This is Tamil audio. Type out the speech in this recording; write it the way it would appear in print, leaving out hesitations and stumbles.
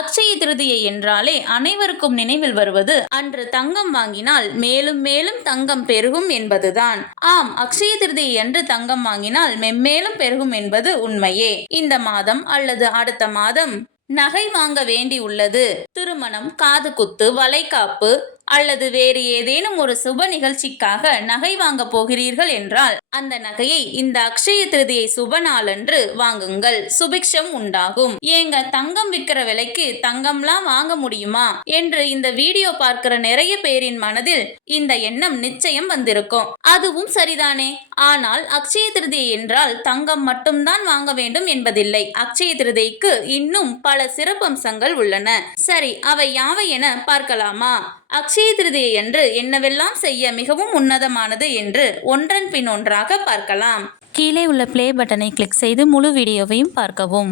அக்ஷய திருதியை என்றாலே அனைவருக்கும் நினைவில் வருவது அன்று தங்கம் வாங்கினால் மேலும் மேலும் தங்கம் பெருகும் என்பதுதான். ஆம், அக்ஷய திருதியை அன்று தங்கம் வாங்கினால் மென்மேலும் பெருகும் என்பது உண்மையே. இந்த மாதம் அல்லது அடுத்த மாதம் நகை வாங்க வேண்டி உள்ளது. திருமணம், காது குத்து, வளைகாப்பு அல்லது வேறு ஏதேனும் ஒரு சுப நிகழ்ச்சிக்காக நகை வாங்க போகிறீர்கள் என்றால் அந்த நகையை இந்த அக்ஷய திருதியை சுப நாளன்று வாங்குங்கள். சுபிக்ஷம் உண்டாகும். ஏங்க, தங்கம் விற்கிற விலைக்கு தங்கம்லாம் வாங்க முடியுமா என்று இந்த வீடியோ பார்க்கிற நிறைய பேரின் மனதில் இந்த எண்ணம் நிச்சயம் வந்திருக்கும். அதுவும் சரிதானே. ஆனால் அக்ஷய திருதியை என்றால் தங்கம் மட்டும்தான் வாங்க வேண்டும் என்பதில்லை. அக்ஷய திருதிக்கு இன்னும் பல சிறப்பம்சங்கள் உள்ளன. சரி, அவை யாவை என பார்க்கலாமா? அக்ஷய திருதியை அன்று என்னவெல்லாம் செய்ய மிகவும் உன்னதமானது என்று ஒன்றன் பின் ஒன்றாக பார்க்கலாம். கீழே உள்ள பிளே பட்டனை கிளிக் செய்து முழு வீடியோவையும் பார்க்கவும்.